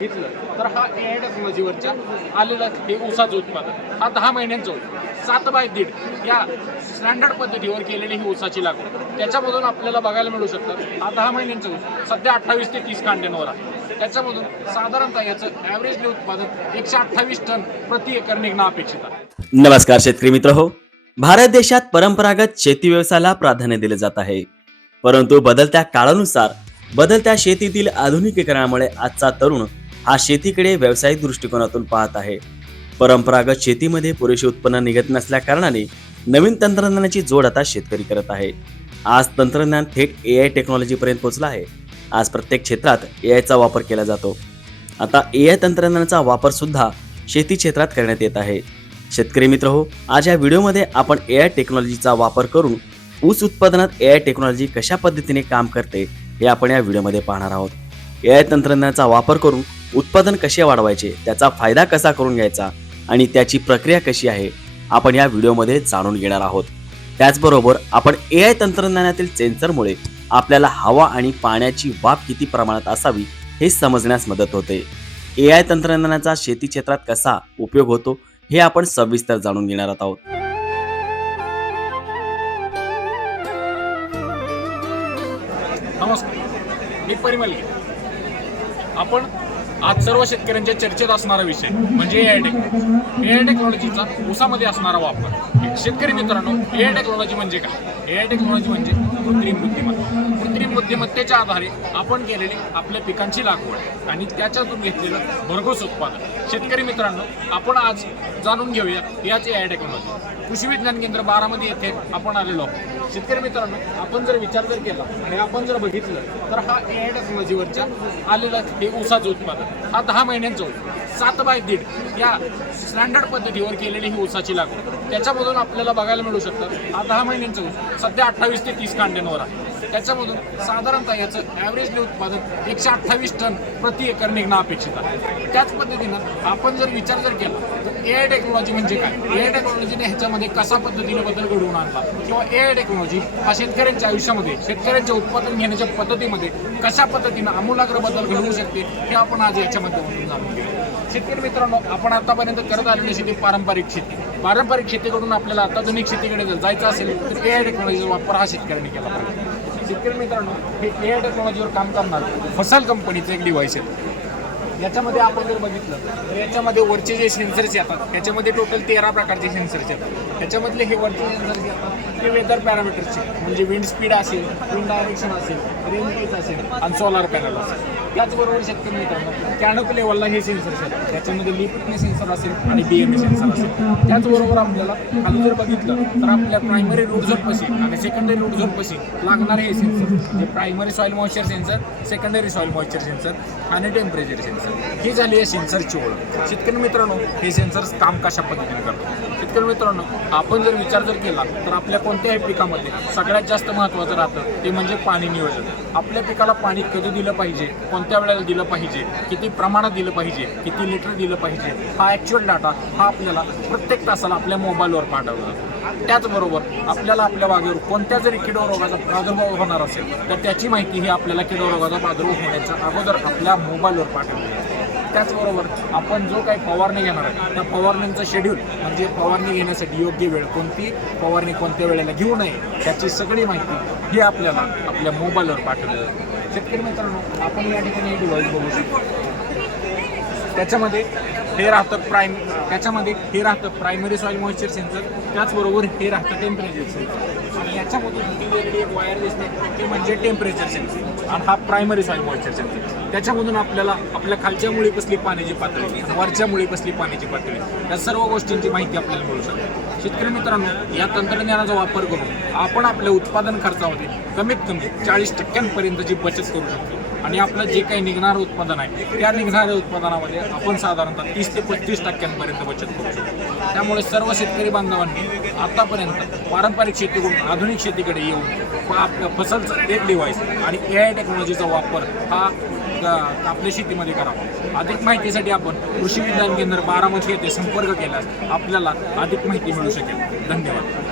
घेतलं तर हा ए आय टेक्नॉलॉजीवरच्या आलेला हे ऊसाचं उत्पादन हा दहा महिन्यांचं सात बाय दीड या स्टँडर्ड पद्धतीवर केलेली ही ऊसाची लागवड. त्याच्यामधून आपल्याला बघायला मिळू शकतं हा दहा महिन्यांचं ऊस सध्या अठ्ठावीस ते तीस कांड्यांवर आहे. त्याच्यामधून साधारणतः याचं ॲव्हरेजली उत्पादन एकशे अठ्ठावीस टन प्रति एकर निघणं अपेक्षित आहे. नमस्कार शेतकरी मित्र हो. भारत देशात परंपरागत शेती व्यवसायाला प्राधान्य दिले जात आहे. परंतु बदलत्या काळानुसार बदलत्या शेतीतील आधुनिकीकरणामुळे आजचा तरुण हा शेतीकडे व्यावसायिक दृष्टिकोनातून पाहत आहे. परंपरागत शेतीमध्ये पुरेसे उत्पन्न निघत नसल्या कारणाने नवीन तंत्रज्ञानाची जोड आता शेतकरी करत आहे. आज तंत्रज्ञान थेट ए आय टेक्नॉलॉजीपर्यंत पोहोचलं आहे. आज प्रत्येक क्षेत्रात ए आयचा वापर केला जातो. आता ए आय तंत्रज्ञानाचा वापर सुद्धा शेती क्षेत्रात करण्यात येत आहे. शेतकरी मित्र हो आज या व्हिडिओमध्ये आपण ए आय टेक्नॉलॉजीचा वापर करून ऊस उत्पादनात ए आय टेक्नॉलॉजी कशा पद्धतीने काम करते हे आपण या व्हिडिओमध्ये पाहणार आहोत. ए आय तंत्रज्ञानाचा वापर करून उत्पादन कसे वाढवायचे त्याचा फायदा कसा करून घ्यायचा आणि त्याची प्रक्रिया कशी आहे आपण या व्हिडिओमध्ये जाणून घेणार आहोत. त्याचबरोबर आपण ए आय तंत्रज्ञानातील सेन्सरमुळे आपल्याला हवा आणि पाण्याची वाफ किती प्रमाणात असावी हे समजण्यास मदत होते. ए आय तंत्रज्ञानाचा शेती क्षेत्रात कसा उपयोग होतो हे आपण सविस्तर जाणून घेणार आहोत. नमस्कार. मी परिमल आपण आज सर्व शेतकऱ्यांच्या चर्चेत असणारा विषय म्हणजे A I technology A I टेक्नॉलॉजीचा ऊसामध्ये असणारा वापर. शेतकरी मित्रांनो ए आय टेक्नॉलॉजी म्हणजे काय? ए आय टेक्नॉलॉजी म्हणजे कृत्रिम बुद्धिमत्ता. कृत्रिम बुद्धिमत्तेच्या आधारे आपण केलेली आपल्या पिकांची लागवड आणि त्याच्यातून घेतलेलं भरघोस उत्पादन. शेतकरी मित्रांनो आपण आज जाणून घेऊया याच ए आय टेक्नॉलॉजी कृषी विज्ञान केंद्र बारामध्ये येथे आपण आलेलो आहोत. शेतकरी मित्रांनो आपण जर विचार जर केला आणि आपण जर बघितलं तर हा ए आय टेक्नॉलॉजीवरच्या आलेला हे ऊसाचं उत्पादन हा दहा महिन्यांचं होतं. सात बाय दीड या स्टँडर्ड पद्धतीवर केलेली ही ऊसाची लागवड. त्याच्यामधून आपल्याला बघायला मिळू शकतं हा दहा महिन्यांचं ऊस सध्या अठ्ठावीस ते तीस कांड्यांवर आहे. त्याच्यामधून साधारणतः याचं ॲव्हरेजली उत्पादन एकशे अठ्ठावीस टन प्रति एकर निघणं अपेक्षित आहे. त्याच पद्धतीनं आपण जर विचार जर केला तर ए आय टेक्नॉलॉजी म्हणजे काय? ए आय टेक्नॉलॉजीने ह्याच्यामध्ये कसा पद्धतीने बदल घडवून आणला? किंवा ए आय टेक्नॉलॉजी हा शेतकऱ्यांच्या आयुष्यामध्ये शेतकऱ्यांच्या उत्पादन घेण्याच्या पद्धतीमध्ये कशा पद्धतीनं आमूलाग्र बदल घडवू शकते हे आपण आज याच्या माध्यमातून जाणून घेऊ शेतकरी मित्रांनो आपण आतापर्यंत करत आलेली शेती पारंपरिक शेती. पारंपरिक शेतीकडून आपल्याला आधुनिक शेतीकडे जर जायचं असेल तर ए आय टेक्नॉलॉजीचा वापर हा शेतकऱ्यांनी केला पाहिजे. शेतकरी मित्रांनो हे ए आय टेक्नॉलॉजीवर काम करणार फसल कंपनीचं एक डिव्हाइस आहे. याच्यामध्ये आपण जर बघितलं तर याच्यामध्ये वरचे जे सेन्सर्स येतात त्याच्यामध्ये टोटल तेरा प्रकारचे सेन्सर्स येतात. त्याच्यामधले हे वरचे सेन्सर्स येतात ते वेदर पॅरामीटर्सचे म्हणजे विंड स्पीड असेल विंड डायरेक्शन असेल रेन गेज असेल आणि सोलार पॅनल असेल. त्याचबरोबर शेतकरी मित्रांनो कॅनोप लेवलला हे सेन्सर्स आहेत त्याच्यामध्ये लिपने सेन्सर असेल आणि बी एम सेन्सर असेल. त्याचबरोबर आपल्याला खाली जर बघितलं तर आपल्या प्रायमरी रूट झोन पशी आणि सेकंडरी रूट झोन पशी लागणारे हे सेन्सर म्हणजे primary soil moisture sensor secondary soil moisture sensor आणि टेम्परेचर सेन्सर ही झाली आहे सेन्सरची ओळख. शेतकरी मित्रांनो हे सेन्सर्स काम कशा पद्धतीने करतात? शेतकरी मित्रांनो आपण जर विचार जर केला तर आपल्या कोणत्याही पिकामध्ये सगळ्यात जास्त महत्त्वाचं राहतं ते म्हणजे पाणी नियोजन. आपल्या पिकाला पाणी कधी दिलं पाहिजे कोणत्या वेळेला दिलं पाहिजे किती प्रमाणात दिलं पाहिजे किती लिटर दिलं पाहिजे हा ॲक्च्युअल डाटा हा आपल्याला प्रत्येक तासाला आपल्या मोबाईलवर पाठवला जातो त्याचबरोबर आपल्याला आपल्या बागेवर कोणत्या जरी किडो रोगाचा प्रादुर्भाव होणार असेल तर त्याची माहिती ही आपल्याला किडो रोगाचा प्रादुर्भाव होण्याच्या अगोदर आपल्या मोबाईलवर पाठवली जाते. त्याचबरोबर आपण जो काही फवारणी घेणार आहे त्या फवारणींचं शेड्यूल म्हणजे फवारणी घेण्यासाठी योग्य वेळ कोणती फवारणी कोणत्या वेळेला घेऊ नये त्याची सगळी माहिती ही आपल्याला आपल्या मोबाईलवर पाठवली जाते. शेतकरी मित्रांनो आपण या ठिकाणी डिव्हाइस बघू शकतो. त्याच्यामध्ये हे राहतं प्राईम त्याच्यामध्ये हे राहतं प्रायमरी सॉईल मॉइश्चर सेन्सर त्याचबरोबर हे राहतं टेम्परेचर सेन्सर. आणि याच्यामधून ही एक वायर दिसते ते म्हणजे टेम्परेचर सेन्सर. आणि हा प्रायमरी सॉईल मॉइश्चर सेन्सर. त्याच्यामधून आपल्याला आपल्या खालच्या मुळी कसली पाण्याची पातळी वरच्या मुळी कसली पाण्याची पातळी. या सर्व गोष्टींची माहिती आपल्याला मिळू शकते. शेतकरी मित्रांनो या तंत्रज्ञानाचा वापर करून आपण आपल्या उत्पादन खर्चामध्ये कमीत कमी चाळीस टक्क्यांपर्यंतची बचत करू शकतो. आणि आपलं जे काही निघणारं उत्पादन आहे त्या निघणाऱ्या उत्पादनामध्ये आपण साधारणतः तीस ते पस्तीस टक्क्यांपर्यंत बचत करू शकतो. त्यामुळे सर्व शेतकरी बांधवांनी आतापर्यंत पारंपरिक शेतीकडून आधुनिक शेतीकडे येऊन आपलं फसलचं एक डिव्हाइस आणि ए आय टेक्नॉलॉजीचा वापर हा आपल्या शेतीमध्ये करावा. अधिक माहितीसाठी आपण कृषी विज्ञान केंद्र बारामती येथे संपर्क केल्यास आपल्याला अधिक माहिती मिळू शकेल. धन्यवाद.